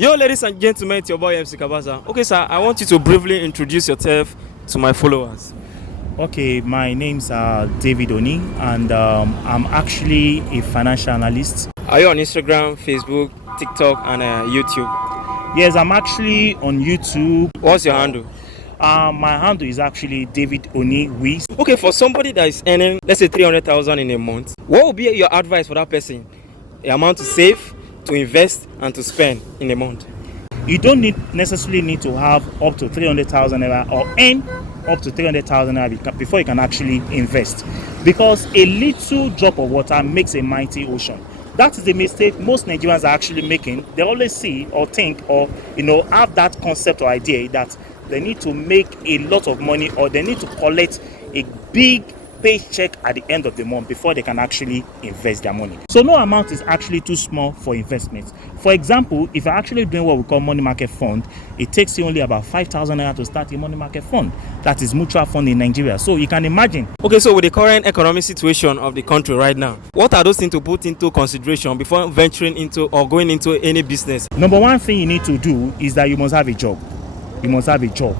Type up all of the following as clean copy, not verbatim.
Yo, ladies and gentlemen, it's your boy MC Kabaza. Okay, sir, I want you to briefly introduce yourself to my followers. Okay, my name's David Oni, and I'm actually a financial analyst. Are you on Instagram, Facebook, TikTok, and YouTube? Yes, I'm actually on YouTube. What's your handle? My handle is actually David Oni Wiz. Okay, for somebody that is earning, let's say 300,000 in a month, what would be your advice for that person? The amount to save, to invest, and to spend in a month? You don't necessarily need to have up to 300,000 naira or earn up to 300,000 naira before you can actually invest, because a little drop of water makes a mighty ocean. That is the mistake most Nigerians are actually making. They always see or think or have that concept or idea that they need to make a lot of money or they need to collect a big paycheck at the end of the month before they can actually invest their money. So no amount is actually too small for investment. For example, if you're actually doing what we call money market fund, it takes you only about 5,000 naira to start a money market fund. That is mutual fund in Nigeria. So you can imagine. Okay, so with the current economic situation of the country right now, what are those things to put into consideration before venturing into or going into any business? Number one thing you need to do is that you must have a job. You must have a job.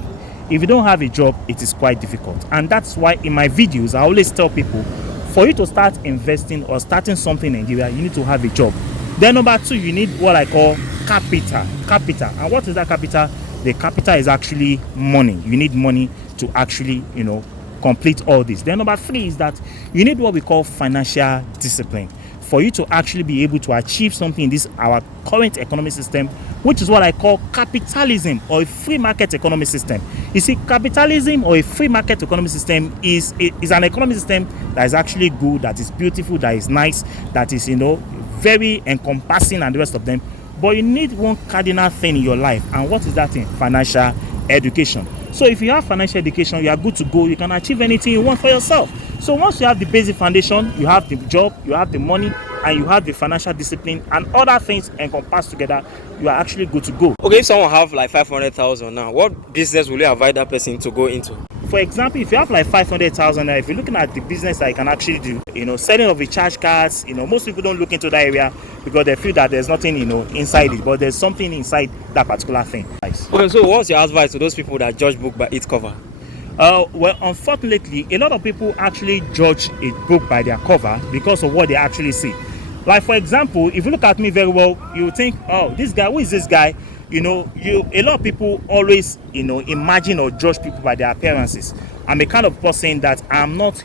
If you don't have a job, it is quite difficult. And that's why in my videos, I always tell people, for you to start investing or starting something in Nigeria, you need to have a job. Then number two, you need what I call capital. Capital. And what is that capital? The capital is actually money. You need money to actually, complete all this. Then number three is that you need what we call financial discipline. For you to actually be able to achieve something in this our current economic system, which is what I call capitalism or a free market economic system. You see, capitalism or a free market economic system is an economic system that is actually good, that is beautiful, that is nice, that is very encompassing and the rest of them. But you need one cardinal thing in your life, and what is that thing? Financial education. So if you have financial education, you are good to go. You can achieve anything you want for yourself. So once you have the basic foundation, you have the job, you have the money, and you have the financial discipline and other things encompassed together, you are actually good to go. Okay, if someone have like 500,000 now, what business will you advise that person to go into? For example, if you have like 500,000, if you're looking at the business that you can actually do, selling of recharge cards, most people don't look into that area because they feel that there's nothing, inside it, but there's something inside that particular thing. Okay, so what's your advice to those people that judge book by its cover? Well, unfortunately, a lot of people actually judge a book by their cover because of what they actually see. Like, for example, if you look at me very well, you think, oh, this guy, who is this guy? A lot of people always, imagine or judge people by their appearances. I'm a kind of person that I'm not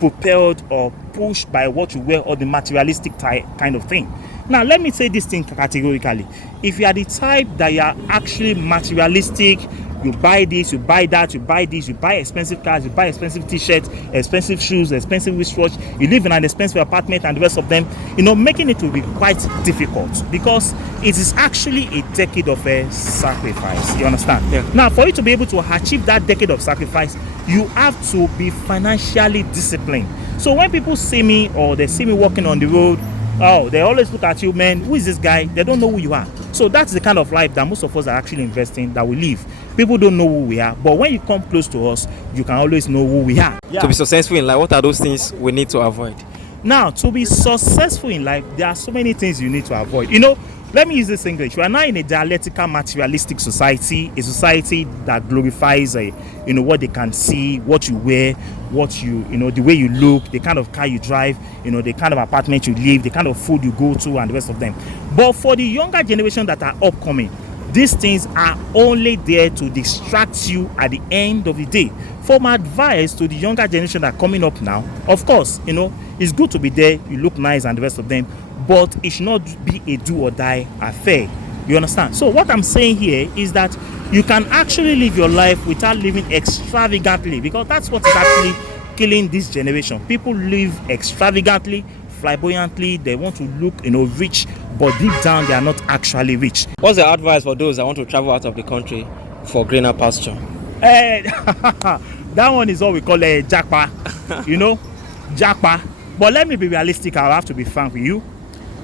propelled or pushed by what you wear or the materialistic kind of thing. Now, let me say this thing categorically. If you are the type that you are actually materialistic, you buy this, you buy that, you buy this, you buy expensive cars, you buy expensive t-shirts, expensive shoes, expensive wristwatch, you live in an expensive apartment and the rest of them, making it will be quite difficult because it is actually a decade of a sacrifice. You understand? Yeah. Now, for you to be able to achieve that decade of sacrifice, you have to be financially disciplined. So when people see me or they see me walking on the road, they always look at you, man, who is this guy? They don't know who you are. So that's the kind of life that most of us are actually investing, that we live. People don't know who we are, but when you come close to us, you can always know who we are. Yeah. To be successful in life, what are those things we need to avoid? Now, to be successful in life, there are so many things you need to avoid. Let me use this English. We are now in a dialectical, materialistic society, a society that glorifies, what they can see, what you wear, what the way you look, the kind of car you drive, the kind of apartment you live, the kind of food you go to, and the rest of them. But for the younger generation that are upcoming, these things are only there to distract you at the end of the day. For my advice to the younger generation that are coming up now, of course, it's good to be there, you look nice and the rest of them, but it should not be a do or die affair. You understand? So what I'm saying here is that you can actually live your life without living extravagantly, because that's what is actually killing this generation. People live extravagantly, flamboyantly, they want to look, rich, but deep down they are not actually rich. What's the advice for those that want to travel out of the country for greener pasture? That one is what we call a jackpot. Jackpot. But let me be realistic, I'll have to be frank with you.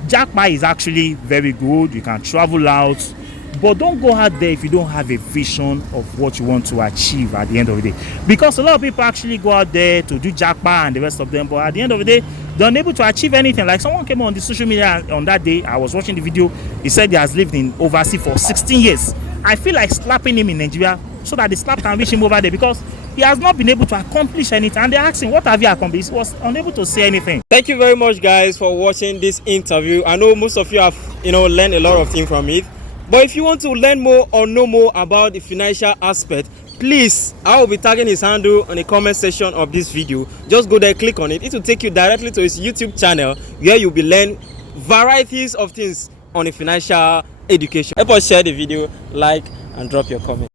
Jackpot is actually very good. You can travel out, but don't go out there if you don't have a vision of what you want to achieve at the end of the day. Because a lot of people actually go out there to do jackpot and the rest of them, but at the end of the day, They're unable to achieve anything. Like someone came on the social media on that day, I was watching the video, he said he has lived in overseas for 16 years. I feel like slapping him in Nigeria so that the slap can reach him over there, because he has not been able to accomplish anything. And they asked him, what have you accomplished? He was unable to say anything. Thank you very much, guys, for watching this interview. I know most of you have, learned a lot of things from it. But if you want to learn more or know more about the financial aspect, please, I will be tagging his handle on the comment section of this video. Just go there, click on it. It will take you directly to his YouTube channel, where you'll be learning varieties of things on the financial education. Help us share the video, like, and drop your comment.